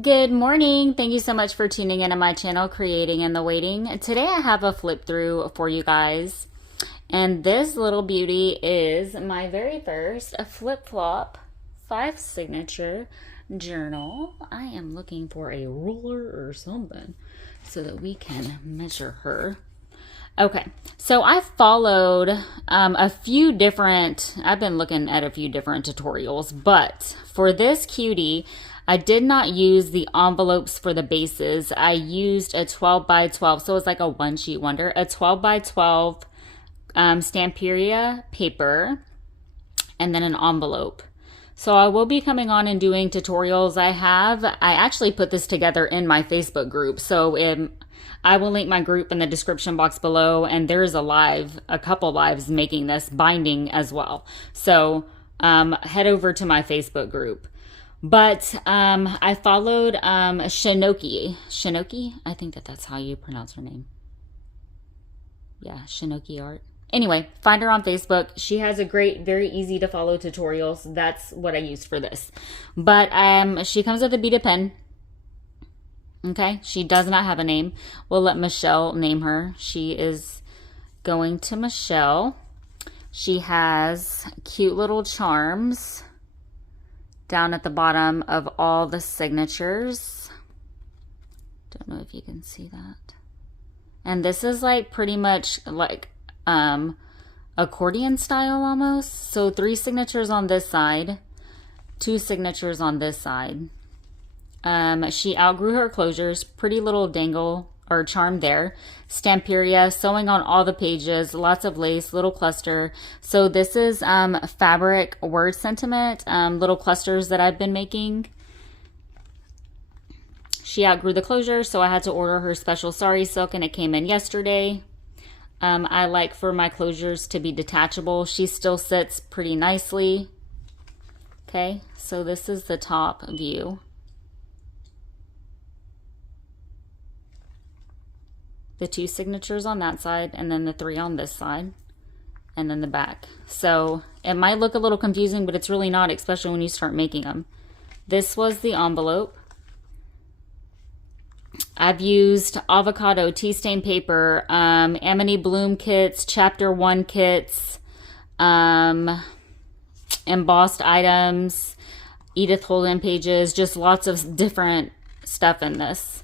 Good morning. Thank you so much for tuning into my channel, Creating in the Waiting. Today I have a flip through for you guys. And this little beauty is my very first flip flop 5 signature journal. I am looking for a ruler or something so that we can measure her. Okay, so I followed I've been looking at a few different tutorials, but for this cutie, I did not use the envelopes for the bases. I used a 12 by 12, so it's like a one sheet wonder, a 12 by 12 Stamperia paper, and then an envelope. So I will be coming on and doing tutorials. I actually put this together in my Facebook group. So I will link my group in the description box below, and there's a couple lives making this binding as well. So head over to my Facebook group. But I followed Shinoki. Shinoki? I think that's how you pronounce her name. Yeah, Shinoki Art. Anyway, find her on Facebook. She has a great, very easy to follow tutorials. That's what I used for this. But she comes with a beaded pen. Okay, she does not have a name. We'll let Michelle name her. She is going to Michelle. She has cute little charms down at the bottom of all the signatures. Don't know if you can see that. And this is like pretty much like accordion style almost. So 3 signatures on this side, 2 signatures on this side. She outgrew her closures. Pretty little dangle or charm there. Stamperia, sewing on all the pages, lots of lace, little cluster. So this is fabric word sentiment, little clusters that I've been making. She outgrew the closure, so I had to order her special sari silk, and it came in yesterday. I like for my closures to be detachable. She still sits pretty nicely. Okay, so this is the top view. The 2 signatures on that side, and then the 3 on this side, and then the back. So it might look a little confusing, but it's really not, especially when you start making them. This was the envelope. I've used avocado tea stain paper, Amity Bloom kits, chapter 1 kits, embossed items, Edith Holden pages, just lots of different stuff in this.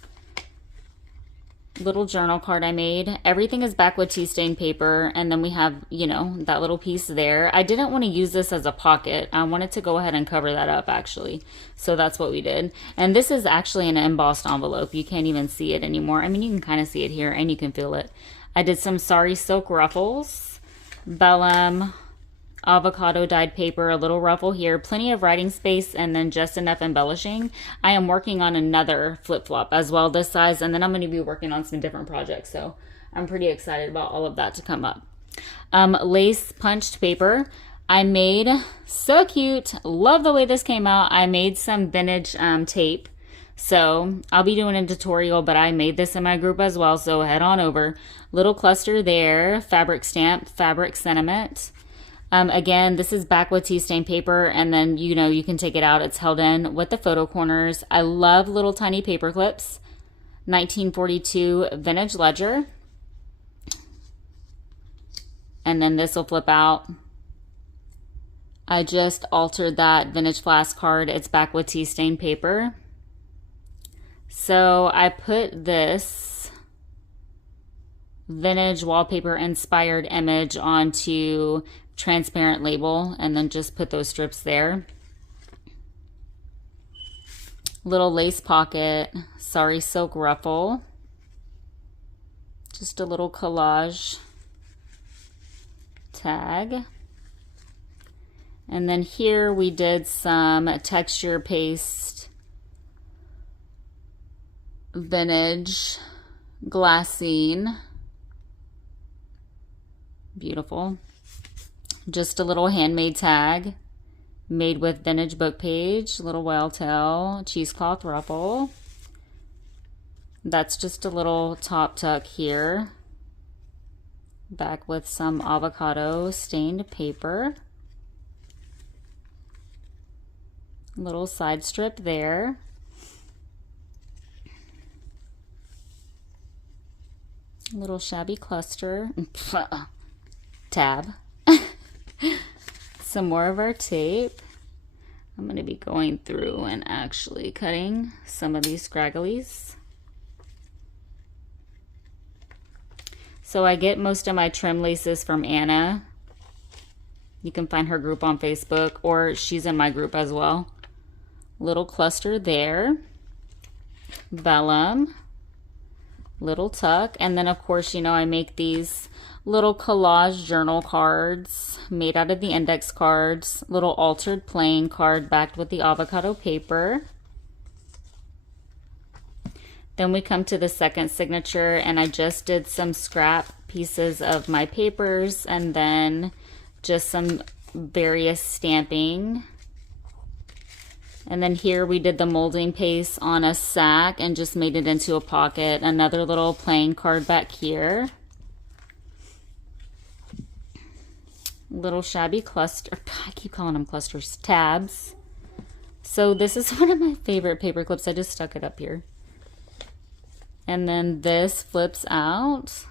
Little journal card I made. Everything is back with tea stain paper, and then we have, you know, that little piece there. I didn't want to use this as a pocket. I wanted to go ahead and cover that up actually. So that's what we did. And this is actually an embossed envelope. You can't even see it anymore. I mean, you can kind of see it here and you can feel it. I did some sari silk ruffles, vellum, avocado dyed paper, a little ruffle here, plenty of writing space, and then just enough embellishing. I am working on another flip-flop as well this size, and then I'm going to be working on some different projects, so I'm pretty excited about all of that to come up. Lace punched paper I made. So cute. Love the way this came out. I made some vintage tape, so I'll be doing a tutorial, but I made this in my group as well, so head on over. Little cluster there, fabric stamp, fabric sentiment. Again, this is back with tea stain paper, and then, you know, you can take it out. It's held in with the photo corners. I love little tiny paper clips. 1942 vintage ledger. And then this will flip out. I just altered that vintage flask card. It's back with tea stain paper. So I put this vintage wallpaper inspired image onto transparent label, and then just put those strips there. Little lace pocket, sari silk ruffle, just a little collage tag. And then here we did some texture paste vintage glassine. Beautiful. Just a little handmade tag made with vintage book page, little whale tail, cheesecloth ruffle. That's just a little top tuck here. Back with some avocado stained paper. – – – – – – – – – – – – – – – – – – – – – – – – – – – – – – – – – – – – – – – – – – – – – – – – – – – – – – – – – – – – – – – – – – – – – – – – – – – – – – – – – – – – – – – – – – – – – – – – – – – – – – – – – – – – – – – – – – – – – – – – – – – – – –– – little side strip there. Little shabby cluster. Tab. Some more of our tape. I'm going to be going through and actually cutting some of these scragglies. So I get most of my trim laces from Anna. You can find her group on Facebook, or she's in my group as well. Little cluster there. Vellum. Little tuck. And then of course, you know, I make these little collage journal cards made out of the index cards. Little altered playing card backed with the avocado paper. Then we come to the second signature, and I just did some scrap pieces of my papers and then just some various stamping. And then here we did the molding paste on a sack and just made it into a pocket. Another little playing card back here. Little shabby cluster. I keep calling them clusters. Tabs. So this is one of my favorite paper clips. I just stuck it up here. And then this flips out.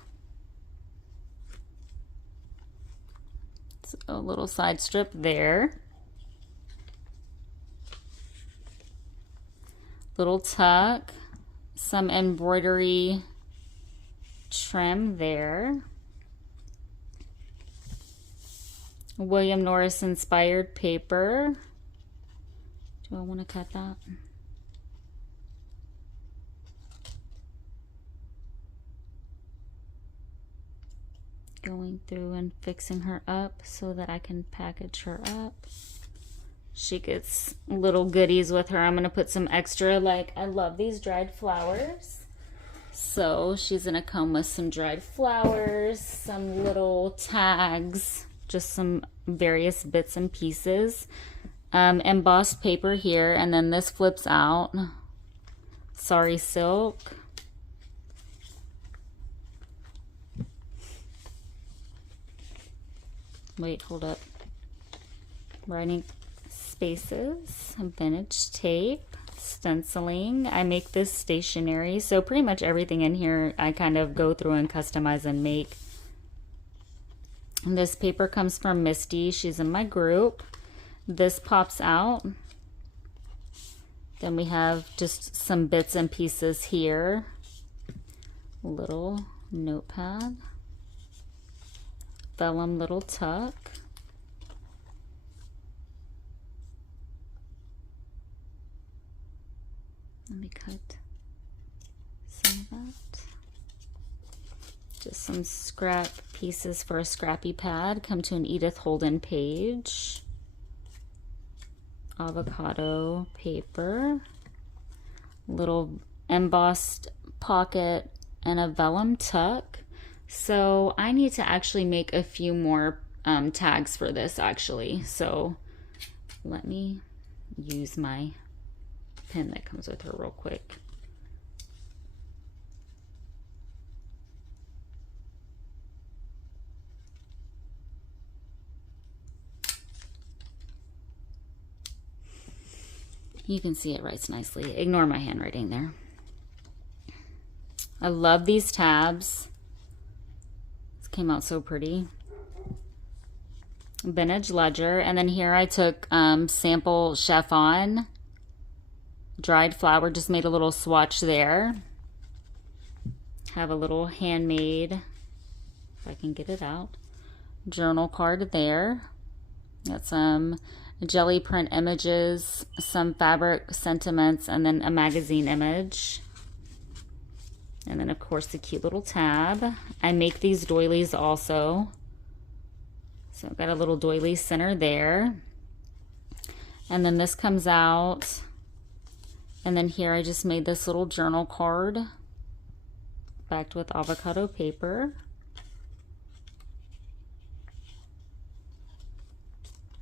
It's a little side strip there. Little tuck, some embroidery trim there. William Norris inspired paper. Do I want to cut that? Going through and fixing her up so that I can package her up. She gets little goodies with her. I'm going to put some extra, like, I love these dried flowers. So she's going to come with some dried flowers, some little tags, just some various bits and pieces. Embossed paper here, and then this flips out. Sari silk. Wait, hold up. Writing spaces, vintage tape, stenciling. I make this stationery, so pretty much everything in here I kind of go through and customize and make. And this paper comes from Misty. She's in my group. This pops out. Then we have just some bits and pieces here. A little notepad. Vellum little tuck. Let me cut some of that. Just some scrap pieces for a scrappy pad. Come to an Edith Holden page. Avocado paper. Little embossed pocket and a vellum tuck. So I need to actually make a few more tags for this actually. So let me use my pin that comes with her real quick. You can see it writes nicely. Ignore my handwriting there. I love these tabs. This came out so pretty. Vintage ledger. And then here I took sample chiffon. Dried flower, just made a little swatch there. Have a little handmade, if I can get it out, journal card there. Got some jelly print images, some fabric sentiments, and then a magazine image. And then of course the cute little tab. I make these doilies also. So I've got a little doily center there. And then this comes out. And then here I just made this little journal card backed with avocado paper.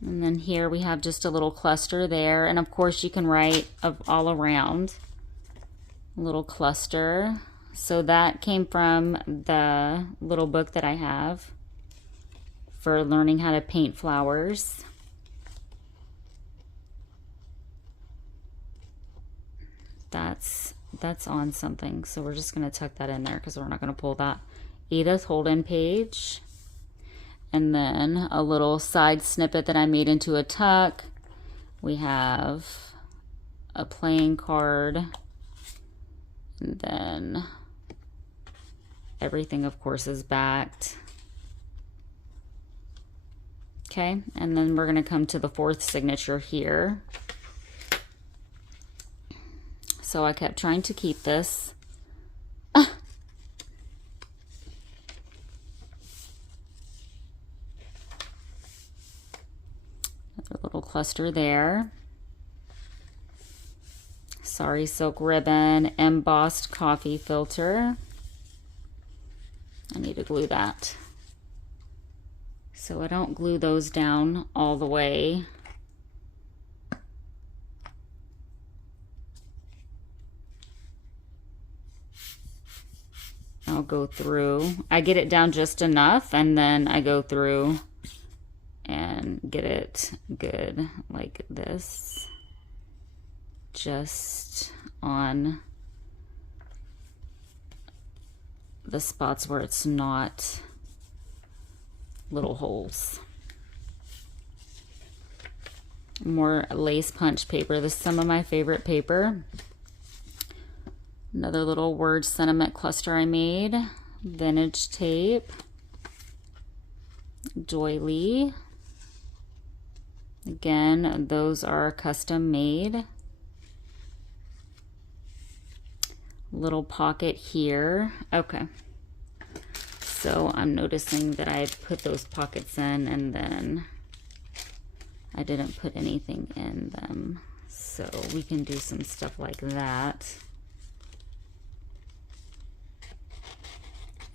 And then here we have just a little cluster there. And of course you can write all around. A little cluster. So that came from the little book that I have for learning how to paint flowers. That's on something, so we're just going to tuck that in there because we're not going to pull that. Edith Holden page, and then a little side snippet that I made into a tuck. We have a playing card, and then everything, of course, is backed. Okay, and then we're going to come to the fourth signature here. So I kept trying to keep this. Another little cluster there. Sari silk ribbon, embossed coffee filter. I need to glue that, so I don't glue those down all the way. I'll go through. I get it down just enough, and then I go through and get it good like this, just on the spots where it's not little holes. More lace punch paper. This is some of my favorite paper. Another little word sentiment cluster I made. Vintage tape. Doily. Again, those are custom made. Little pocket here. Okay. So I'm noticing that I put those pockets in and then I didn't put anything in them. So we can do some stuff like that.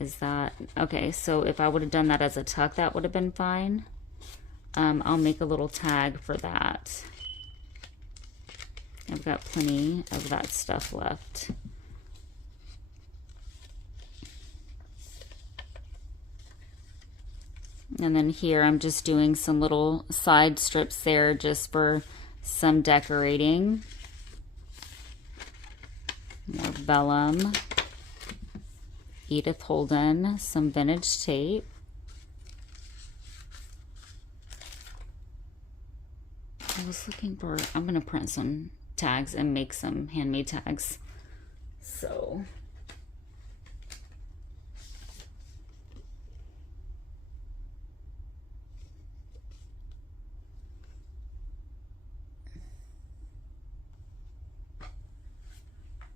Is that okay? So if I would have done that as a tuck, that would have been fine. I'll make a little tag for that. I've got plenty of that stuff left. And then here I'm just doing some little side strips there just for some decorating. More vellum. Edith Holden, some vintage tape. I was looking for, I'm going to print some tags and make some handmade tags. So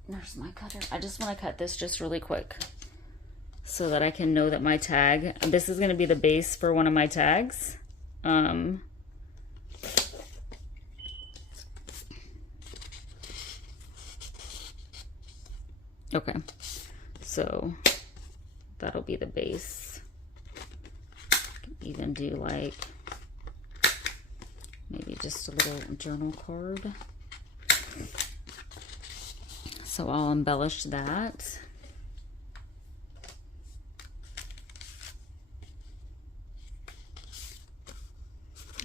there's my cutter. I just want to cut this just really quick so that I can know that my tag, this is going to be the base for one of my tags. Okay, so that'll be the base. Can even do like maybe just a little journal card. So I'll embellish that.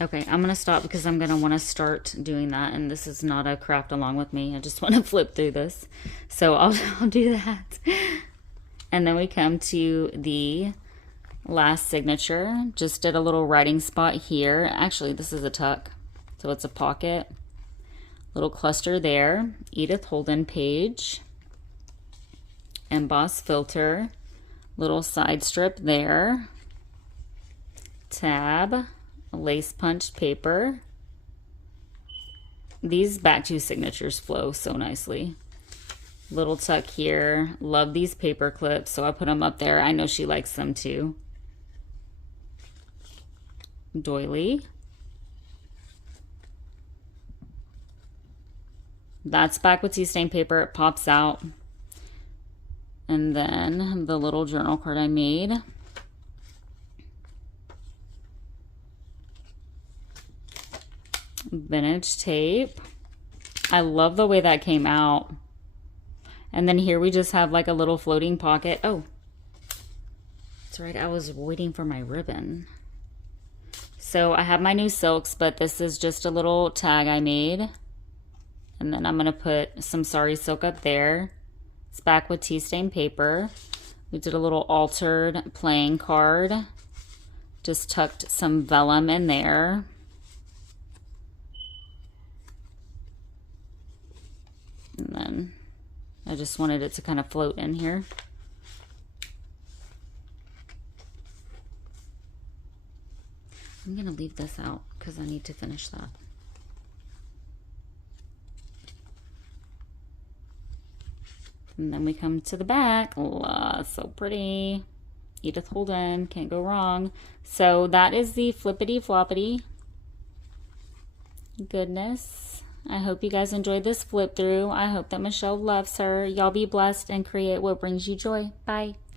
Okay, I'm going to stop because I'm going to want to start doing that, and this is not a craft along with me. I just want to flip through this. So I'll do that. And then we come to the last signature. Just did a little writing spot here. Actually, this is a tuck, so it's a pocket. Little cluster there. Edith Holden page. Emboss filter. Little side strip there. Tab. Lace punched paper. These back two signatures flow so nicely. Little tuck here. Love these paper clips, so I put them up there. I know she likes them too. Doily. That's back with tea stain paper. It pops out. And then the little journal card I made. Vintage tape. I love the way that came out. And then here we just have like a little floating pocket. Oh, that's right. I was waiting for my ribbon. So I have my new silks, but this is just a little tag I made. And then I'm going to put some Sari silk up there. It's back with tea stain paper. We did a little altered playing card. Just tucked some vellum in there. And then I just wanted it to kind of float in here. I'm going to leave this out because I need to finish that. And then we come to the back. Oh, so pretty. Edith Holden, can't go wrong. So that is the flippity floppity goodness. I hope you guys enjoyed this flip through. I hope that Michelle loves her. Y'all be blessed and create what brings you joy. Bye.